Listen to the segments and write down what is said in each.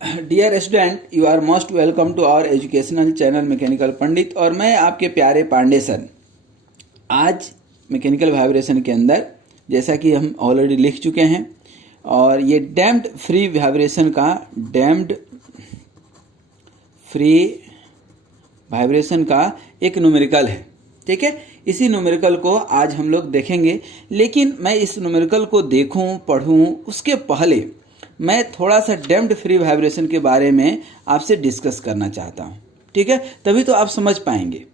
Dear student, you are most welcome to our educational channel mechanical Pandit. और मैं आपके प्यारे पांडे सर। आज मैकेनिकल वाइब्रेशन के अंदर जैसा कि हम ऑलरेडी लिख चुके हैं, और ये डैम्प्ड फ्री वाइब्रेशन का एक न्यूमेरिकल है। ठीक है, इसी न्यूमेरिकल को आज हम लोग देखेंगे। लेकिन मैं इस न्यूमेरिकल को देखूं, पढ़ूं, उसके पहले मैं थोड़ा सा डैम्प्ड फ्री वाइब्रेशन के बारे में आपसे डिस्कस करना चाहता हूं। ठीक है, तभी तो आप समझ पाएंगे।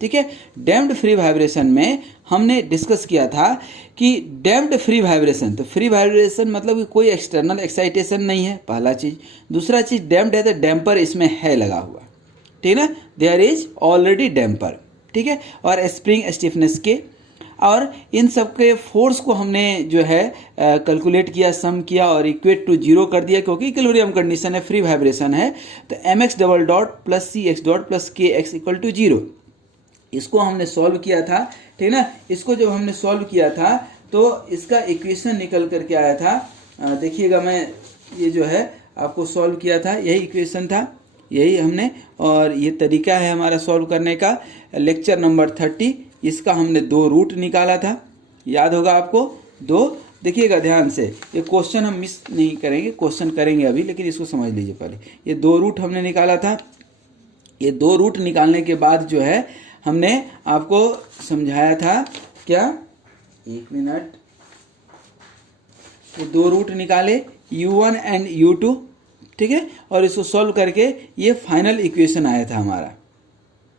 ठीक है, डैम्प्ड फ्री वाइब्रेशन में हमने डिस्कस किया था कि डैम्प्ड फ्री वाइब्रेशन, तो फ्री वाइब्रेशन मतलब कोई एक्सटर्नल एक्साइटेशन नहीं है, पहला चीज़। दूसरा चीज़, डैम्प्ड है तो डैम्पर इसमें है लगा हुआ। ठीक है ना, देयर इज ऑलरेडी डैम्पर। ठीक है, और स्प्रिंग स्टिफनेस के, और इन सब के फोर्स को हमने जो है कैलकुलेट किया, सम किया और इक्वेट टू जीरो कर दिया, क्योंकि इक्विलिब्रियम कंडीशन है, फ्री वाइब्रेशन है। तो mx डबल डॉट प्लस सी एक्स डॉट प्लस के एक्स इक्वल टू जीरो, इसको हमने सॉल्व किया था। ठीक है ना, इसको जब हमने सॉल्व किया था तो इसका इक्वेशन निकल करके आया था। देखिएगा, मैं ये जो है आपको सॉल्व किया था, यही इक्वेशन था, यही हमने, और ये तरीका है हमारा सॉल्व करने का। लेक्चर नंबर 30, इसका हमने 2 रूट निकाला था, याद होगा आपको 2। देखिएगा ध्यान से, ये क्वेश्चन हम मिस नहीं करेंगे, क्वेश्चन करेंगे अभी, लेकिन इसको समझ लीजिए पहले। ये 2 रूट हमने निकाला था। ये 2 रूट निकालने के बाद जो है हमने आपको समझाया था, क्या, एक मिनट, ये 2 रूट निकाले u1 एंड u2। ठीक है, और इसको सॉल्व करके ये फाइनल इक्वेशन आया था हमारा।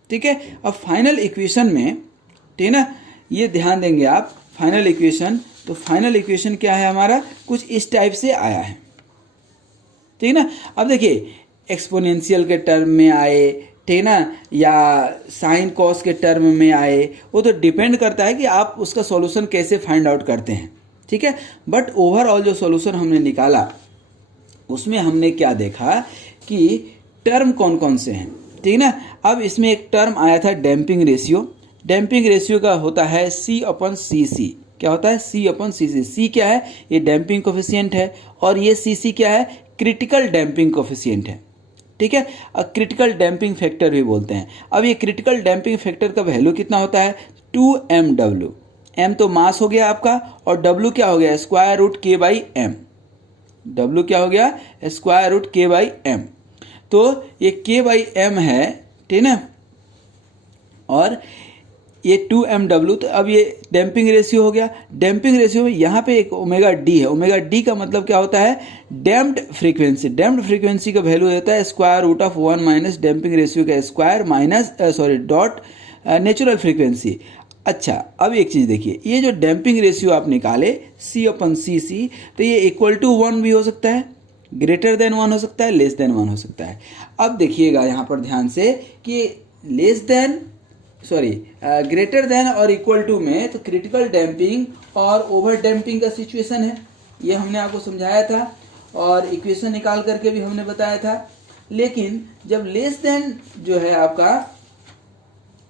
ठीक है, अब फाइनल इक्वेशन में, ठीक है ना, ये ध्यान देंगे आप, फाइनल इक्वेशन, तो फाइनल इक्वेशन क्या है हमारा, कुछ इस टाइप से आया है। ठीक है ना, अब देखिए, एक्सपोनेंशियल के टर्म में आए, ठीक है ना, या साइन कॉस के टर्म में आए, वो तो डिपेंड करता है कि आप उसका सॉल्यूशन कैसे फाइंड आउट करते हैं। ठीक है, बट ओवरऑल जो सॉल्यूशन हमने निकाला उसमें हमने क्या देखा कि टर्म कौन कौन से हैं। ठीक है ना, अब इसमें एक टर्म आया था डैम्पिंग रेशियो। डैम्पिंग रेशियो का होता है C/cc। क्या होता है? C/cc। सी क्या है? ये डैम्पिंग कोफिशिएंट है, और ये cc क्या है? क्रिटिकल डैम्पिंग कोफिशिएंट है। ठीक है, क्रिटिकल डैम्पिंग फैक्टर भी बोलते हैं। अब ये क्रिटिकल डैम्पिंग फैक्टर का वैल्यू कितना होता है? 2mw। m तो मास हो गया आपका, और w क्या हो गया? Square root k/m। W क्या हो गया? Square root k/m। तो ये k/m है, ठीक है ना, और ये 2mw। तो अब ये डैम्पिंग रेशियो हो गया। डैम्पिंग रेशियो में यहाँ पे एक ओमेगा डी है। ओमेगा डी का मतलब क्या होता है? Damped frequency. डैम्प्ड फ्रीक्वेंसी का वैल्यू होता है square root of 1 minus damping ratio का square minus dot natural frequency. अच्छा, अब एक चीज़ देखिए, ये जो डैम्पिंग रेशियो आप निकाले C/cc, तो ये इक्वल टू 1 भी हो सकता है, ग्रेटर देन 1 हो सकता है, लेस देन 1 हो सकता है। अब देखिएगा यहाँ पर ध्यान से कि ग्रेटर देन और इक्वल टू में तो क्रिटिकल डैम्पिंग और ओवर डैम्पिंग का सिचुएशन है, ये हमने आपको समझाया था, और इक्वेशन निकाल करके भी हमने बताया था। लेकिन जब लेस देन जो है आपका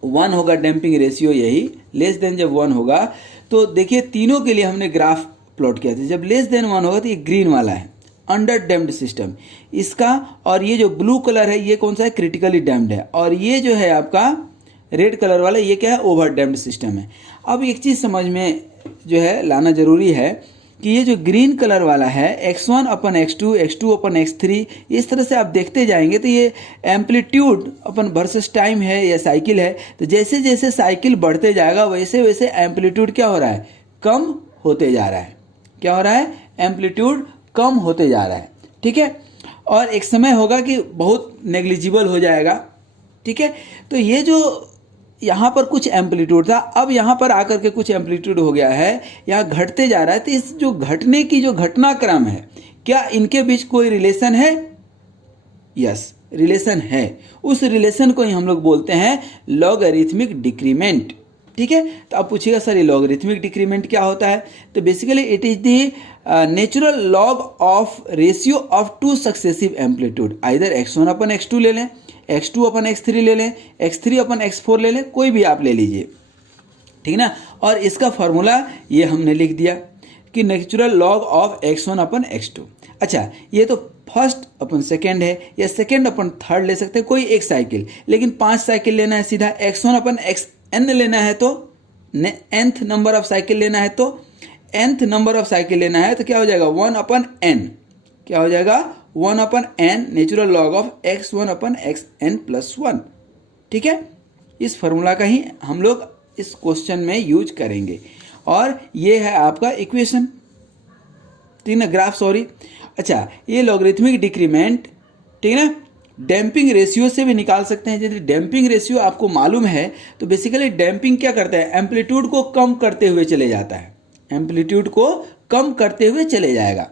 1 होगा, डैम्पिंग रेशियो यही, लेस देन जब 1 होगा, तो देखिए तीनों के लिए हमने ग्राफ प्लॉट किया था। जब लेस देन 1 होगा तो ये ग्रीन वाला है, अंडर डैम्प्ड सिस्टम इसका, और ये जो ब्लू कलर है ये कौन सा है? क्रिटिकली डैम्प्ड है, और ये जो है आपका रेड कलर वाला, ये क्या है? ओवर डैम्प्ड सिस्टम है। अब एक चीज़ समझ में जो है लाना जरूरी है कि ये जो ग्रीन कलर वाला है x1/x2, x2/x3, इस तरह से आप देखते जाएंगे तो ये एम्पलीट्यूड अपन वर्सेस टाइम है या साइकिल है। तो जैसे जैसे साइकिल बढ़ते जाएगा वैसे वैसे एम्पलीट्यूड क्या हो रहा है? कम होते जा रहा है। क्या हो रहा है? एम्पलीट्यूड कम होते जा रहा है। ठीक है, और एक समय होगा कि बहुत नेग्लिजिबल हो जाएगा। ठीक है, तो ये जो यहाँ पर कुछ एम्पलीट्यूड था, अब यहाँ पर आकर के कुछ एम्पलीट्यूड हो गया है, यहाँ घटते जा रहा है। तो इस जो घटने की जो घटनाक्रम है, क्या इनके बीच कोई रिलेशन है? यस, रिलेशन है। उस रिलेशन को ही हम लोग बोलते हैं लॉगरिथमिक डिक्रीमेंट। ठीक है, तो अब पूछिएगा सर ये लॉगरिथमिक डिक्रीमेंट क्या होता है? तो basically it is the natural log of ratio of 2 successive amplitude. Either x1/x2 ले लें, x2/x3 ले लें, x3/x4 ले लें, कोई भी आप ले लीजिए। ठीक है ना, और इसका फॉर्मूला ये हमने लिख दिया। कि natural log of x1 upon x2। अच्छा, ये तो फर्स्ट अपन सेकेंड है या सेकेंड अपन थर्ड ले सकते हैं, कोई एक साइकिल, लेकिन 5 साइकिल लेना है सीधा, x1 अपन xn लेना है तो nth नंबर ऑफ साइकिल लेना है तो nth नंबर ऑफ साइकिल लेना है तो क्या हो जाएगा 1/n, क्या हो जाएगा 1/n natural log of x1/xn+1। ठीक है, इस फॉर्मूला का ही हम लोग इस क्वेश्चन में यूज करेंगे और ये है आपका इक्वेशन, ठीक है ना, ग्राफ, सॉरी। अच्छा, ये लॉगरिथमिक डिक्रीमेंट, ठीक है ना, डैम्पिंग रेशियो से भी निकाल सकते हैं। यदि डैम्पिंग रेशियो आपको मालूम है तो बेसिकली डैम्पिंग क्या करता है, एम्पलीट्यूड को कम करते हुए चले जाता है, एम्पलीट्यूड को कम करते हुए चले जाएगा।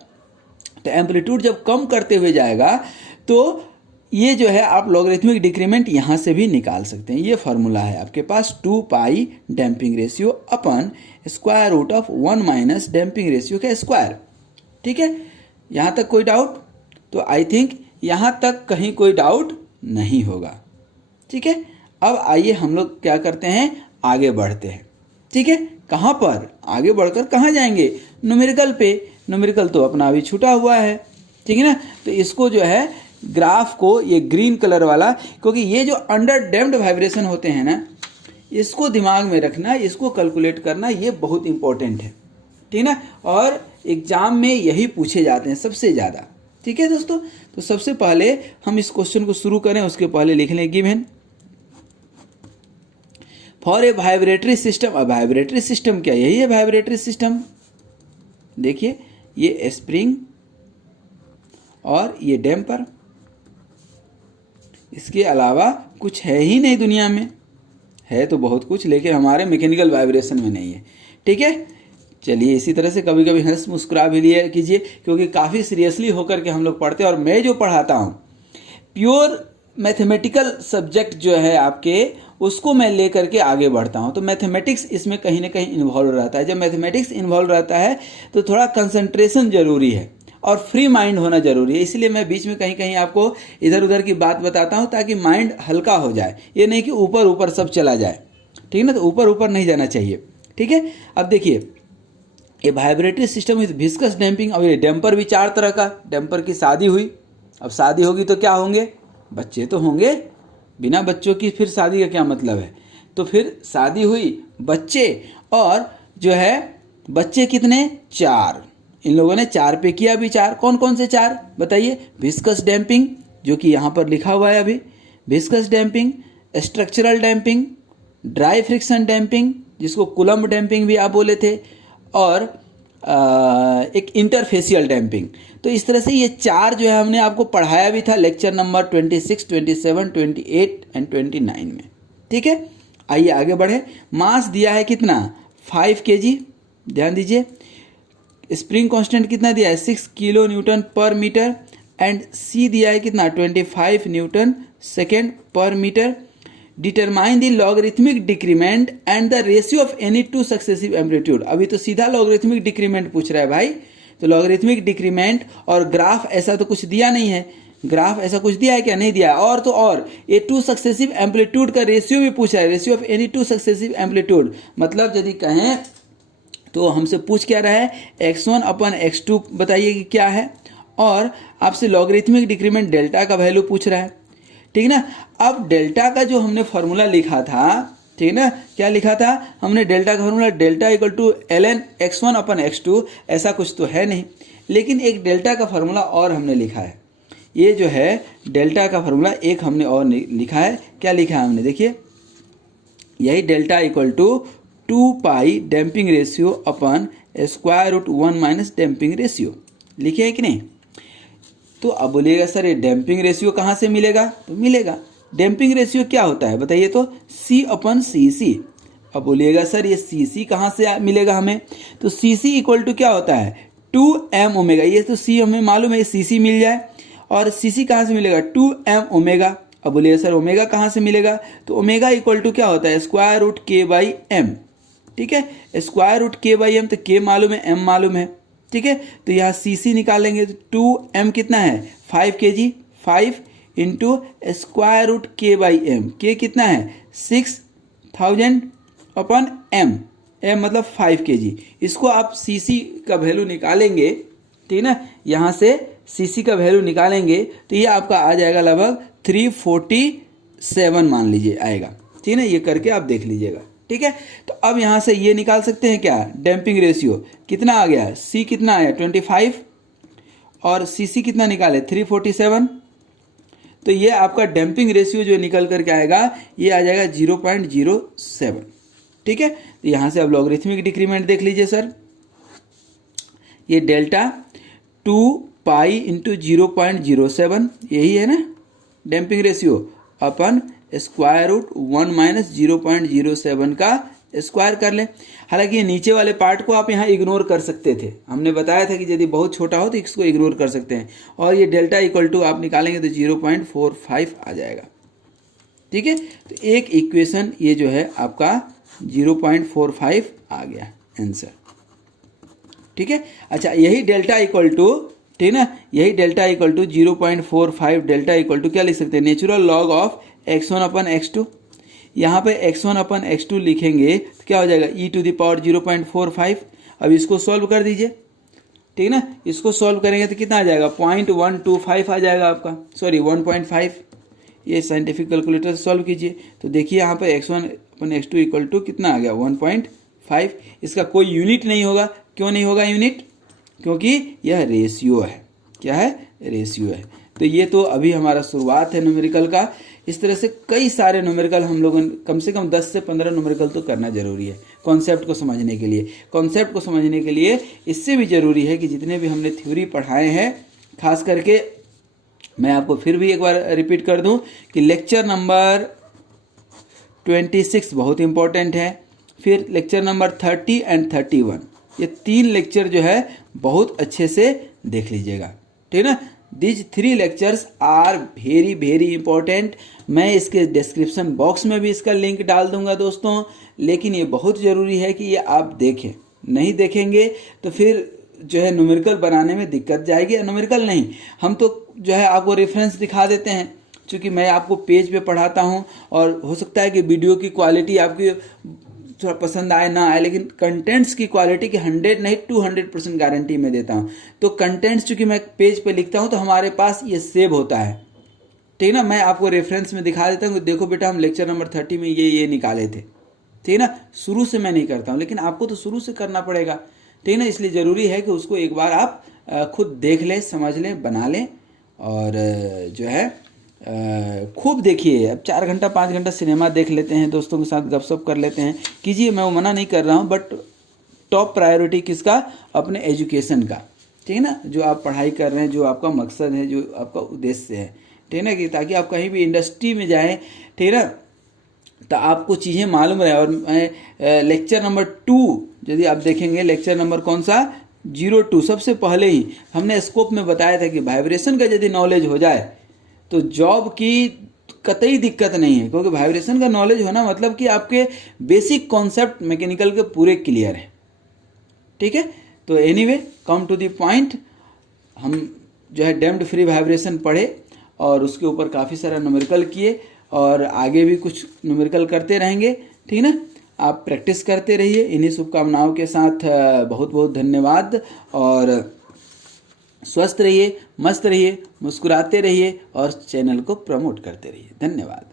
तो एम्पलीट्यूड जब कम करते हुए जाएगा तो ये जो है आप लॉगरिथमिक डिक्रीमेंट यहाँ से भी निकाल सकते हैं। ये फार्मूला है आपके पास 2 pi damping ratio upon square root of 1 minus damping ratio का स्क्वायर। ठीक है, यहाँ तक कोई डाउट? तो आई थिंक यहाँ तक कहीं कोई डाउट नहीं होगा। ठीक है, अब आइए हम लोग क्या करते हैं, आगे बढ़ते हैं। ठीक है, कहाँ पर आगे बढ़कर कहाँ जाएंगे, न्यूमेरिकल पे। न्यूमेरिकल तो अपना अभी छूटा हुआ है, ठीक है ना। तो इसको जो है ग्राफ को ये ग्रीन कलर वाला, क्योंकि ये जो अंडर डैम्प्ड वाइब्रेशन होते हैं ना, इसको दिमाग में रखना, इसको कैलकुलेट करना, ये बहुत इंपॉर्टेंट है, ठीक है ना। और एग्जाम में यही पूछे जाते हैं सबसे ज़्यादा। ठीक है दोस्तों, तो सबसे पहले हम इस क्वेश्चन को शुरू करें, उसके पहले लिख लें given for a vibratory system. अब वाइब्रेटरी सिस्टम क्या, यही है वाइब्रेटरी सिस्टम। देखिए, ये स्प्रिंग और ये डैम्पर, इसके अलावा कुछ है ही नहीं दुनिया में। है तो बहुत कुछ, लेकिन हमारे मैकेनिकल वाइब्रेशन में नहीं है। ठीक है, चलिए इसी तरह से कभी कभी हंस मुस्कुरा भी लिया कीजिए, क्योंकि काफ़ी सीरियसली होकर के हम लोग पढ़ते हैं। और मैं जो पढ़ाता हूँ प्योर मैथमेटिकल सब्जेक्ट जो है आपके, उसको मैं ले करके आगे बढ़ता हूँ। तो मैथमेटिक्स इसमें कहीं ना कहीं इन्वॉल्व रहता है। जब मैथमेटिक्स इन्वॉल्व रहता है तो थोड़ा कंसंट्रेशन जरूरी है और फ्री माइंड होना जरूरी है। इसलिए मैं बीच में कहीं कहीं आपको इधर उधर की बात बताता हूँ, ताकि माइंड हल्का हो जाए। ये नहीं कि ऊपर ऊपर सब चला जाए, ठीक है ना। तो ऊपर ऊपर नहीं जाना चाहिए। ठीक है, अब देखिए, ये vibratory system with viscous damping. अब ये डैम्पर भी 4 तरह का, डैम्पर की शादी हुई। अब शादी होगी तो क्या होंगे, बच्चे तो होंगे। बिना बच्चों की फिर शादी का क्या मतलब है। तो फिर शादी हुई, बच्चे, और जो है बच्चे कितने, 4। इन लोगों ने 4 पे किया विचार। कौन कौन से 4 बताइए। विस्कस डैम्पिंग, जो कि यहाँ पर लिखा हुआ है अभी, viscous damping, structural damping, dry friction damping, जिसको कूलम्ब डैम्पिंग भी आप बोले थे, और एक इंटरफेशियल डैम्पिंग। तो इस तरह से ये 4 जो है हमने आपको पढ़ाया भी था लेक्चर नंबर 26, 27, 28 एंड 29 में। ठीक है, आइए आगे बढ़े। मास दिया है कितना, 5 kg। ध्यान दीजिए, स्प्रिंग कांस्टेंट कितना दिया है, 6 kilo newton per metre. And c दिया है कितना, 25 newton second per metre. Determine the logarithmic decrement and the ratio of any 2 successive amplitude. अभी तो सीधा लॉगरिथमिक डिक्रीमेंट पूछ रहा है भाई। तो लॉगरिथमिक डिक्रीमेंट और ग्राफ ऐसा तो कुछ दिया नहीं है। ग्राफ ऐसा कुछ दिया है क्या, नहीं दिया। और तो और ये 2 सक्सेसिव एम्पलीट्यूड का रेशियो भी पूछा है, ratio of any 2 successive amplitude. मतलब यदि कहें तो हमसे पूछ क्या रहा है, x1/x2 बताइए कि क्या है, और आपसे लॉगरिथमिक डिक्रीमेंट डेल्टा का वैल्यू पूछ रहा है। ठीक है ना। अब डेल्टा का जो हमने फॉर्मूला लिखा था, ठीक है ना, क्या लिखा था हमने डेल्टा का formula, delta equal to ln x1/x2। ऐसा कुछ तो है नहीं, लेकिन एक डेल्टा का फॉर्मूला और हमने लिखा है। ये जो है डेल्टा का फॉर्मूला एक हमने और लिखा है। क्या लिखा है हमने, देखिए, यही delta equal to 2 pi damping ratio upon square root 1 minus damping ratio लिखे है कि नहीं। तो अब बोलिएगा सर ये डैम्पिंग रेशियो कहाँ से मिलेगा, तो मिलेगा। डैम्पिंग रेशियो क्या होता है बताइए, तो C/cc। अब बोलिएगा सर ये cc कहाँ से मिलेगा हमें, तो cc इक्वल टू क्या होता है, 2m ओमेगा। ये तो c हमें मालूम है, cc मिल जाए, और cc कहाँ से मिलेगा, 2m ओमेगा। अब बोलिएगा सर ओमेगा कहाँ से मिलेगा, तो ओमेगा इक्वल टू क्या होता है, स्क्वायर रूट k/m। ठीक है, स्क्वायर रूट k/m, तो k मालूम है, m मालूम है। ठीक है, तो यहाँ cc निकालेंगे तो 2m कितना है, 5 kg। 5 into square root k/m, k कितना है 6000/m। एम मतलब 5 kg। इसको आप सीसी का वैल्यू निकालेंगे, ठीक ना, यहाँ से सीसी का वैल्यू निकालेंगे तो ये आपका आ जाएगा लगभग 347 मान लीजिए आएगा, ठीक है ना। ये करके आप देख लीजिएगा, ठीक है। तो अब यहाँ से ये निकाल सकते हैं क्या, डैम्पिंग रेशियो कितना आ गया, सी कितना आया 25 और सीसी कितना निकाले 347। तो ये आपका डैम्पिंग रेशियो जो निकल करके आएगा ये आ जाएगा 0.07, ठीक है। तो यहाँ से अब लॉगरिथमिक डिक्रीमेंट देख लीजिए सर, ये डेल्टा 2 पाई इंटू 0.07 यही है ना डैम्पिंग रेशियो अपन स्क्वायर रूट 1 माइनस 0.07 का स्क्वायर कर लें। हालांकि ये नीचे वाले पार्ट को आप यहाँ इग्नोर कर सकते थे, हमने बताया था कि यदि बहुत छोटा हो तो इसको इग्नोर कर सकते हैं। और ये डेल्टा इक्वल टू आप निकालेंगे तो 0.45 आ जाएगा, ठीक है। तो एक इक्वेशन ये जो है आपका 0.45 आ गया आंसर, ठीक है। अच्छा, यही डेल्टा इक्वल टू, ठीक ना, यही delta equal to 0.45 delta equal to क्या लिख सकते हैं, natural log of x1 upon x2। यहाँ पे x1 अपन x2 लिखेंगे तो क्या हो जाएगा e टू द पावर 0.45। अब इसको सॉल्व कर दीजिए, ठीक ना, इसको सॉल्व करेंगे तो कितना आ जाएगा 0.125 आ जाएगा आपका, सॉरी 1.5। ये साइंटिफिक कैलकुलेटर से सॉल्व कीजिए तो देखिए यहाँ पे x1 upon x2 equal to कितना आ गया 1.5। इसका कोई यूनिट नहीं होगा, क्यों नहीं होगा यूनिट, क्योंकि यह रेशियो है, क्या है, रेशियो है। तो ये तो अभी हमारा शुरुआत है न्यूमेरिकल का। इस तरह से कई सारे न्यूमेरिकल हम लोगों कम से कम 10 से 15 न्यूमेरिकल तो करना जरूरी है कॉन्सेप्ट को समझने के लिए। कॉन्सेप्ट को समझने के लिए इससे भी ज़रूरी है कि जितने भी हमने थ्योरी पढ़ाए हैं, खास करके मैं आपको फिर भी एक बार रिपीट कर दूं कि लेक्चर नंबर 26 बहुत इंपॉर्टेंट है, फिर लेक्चर नंबर 30 एंड 31, ये 3 लेक्चर जो है बहुत अच्छे से देख लीजिएगा, ठीक है ना। These 3 lectures are very very important. मैं इसके डिस्क्रिप्शन बॉक्स में भी इसका लिंक डाल दूंगा दोस्तों, लेकिन ये बहुत ज़रूरी है कि ये आप देखें, नहीं देखेंगे तो फिर जो है न्यूमेरिकल बनाने में दिक्कत जाएगी। न्यूमेरिकल नहीं, हम तो जो है आपको रेफरेंस दिखा देते हैं, क्योंकि मैं आपको पेज पे पढ़ाता हूँ और हो सकता है कि वीडियो की क्वालिटी आपकी थोड़ा पसंद आए ना आए, लेकिन कंटेंट्स की क्वालिटी की 100 नहीं 200% गारंटी मैं देता हूँ। तो कंटेंट्स चूँकि मैं पेज पे लिखता हूँ तो हमारे पास ये सेव होता है, ठीक है ना। मैं आपको रेफरेंस में दिखा देता हूँ, देखो बेटा हम लेक्चर नंबर 30 में ये निकाले थे, ठीक है ना। शुरू से मैं नहीं करता हूँ, लेकिन आपको तो शुरू से करना पड़ेगा, ठीक है ना। इसलिए ज़रूरी है कि उसको एक बार आप खुद देख लें, समझ लें, बना लें और जो है खूब देखिए। अब 4 घंटा 5 घंटा सिनेमा देख लेते हैं, दोस्तों के साथ गपशप कर लेते हैं, कीजिए, मैं वो मना नहीं कर रहा हूँ, बट टॉप प्रायोरिटी किसका, अपने एजुकेशन का, ठीक है ना। जो आप पढ़ाई कर रहे हैं, जो आपका मकसद है, जो आपका उद्देश्य है, ठीक है ना, कि ताकि आप कहीं भी इंडस्ट्री में जाएँ, ठीक है ना, तो आपको चीज़ें मालूम रहे। और लेक्चर नंबर 2 यदि आप देखेंगे, लेक्चर नंबर कौन सा 02, सबसे पहले ही हमने स्कोप में बताया था कि वाइब्रेशन का यदि नॉलेज हो जाए तो जॉब की कतई दिक्कत नहीं है, क्योंकि वाइब्रेशन का नॉलेज होना मतलब कि आपके बेसिक कॉन्सेप्ट मैकेनिकल के पूरे क्लियर है, ठीक है। तो anyway come to the point, हम जो है डैम्प्ड फ्री वाइब्रेशन पढ़े और उसके ऊपर काफ़ी सारा न्यूमेरिकल किए और आगे भी कुछ न्यूमेरिकल करते रहेंगे, ठीक है ना। आप प्रैक्टिस करते रहिए। इन्हीं शुभकामनाओं के साथ बहुत बहुत धन्यवाद और स्वस्थ रहिए, मस्त रहिए, मुस्कुराते रहिए और चैनल को प्रमोट करते रहिए। धन्यवाद।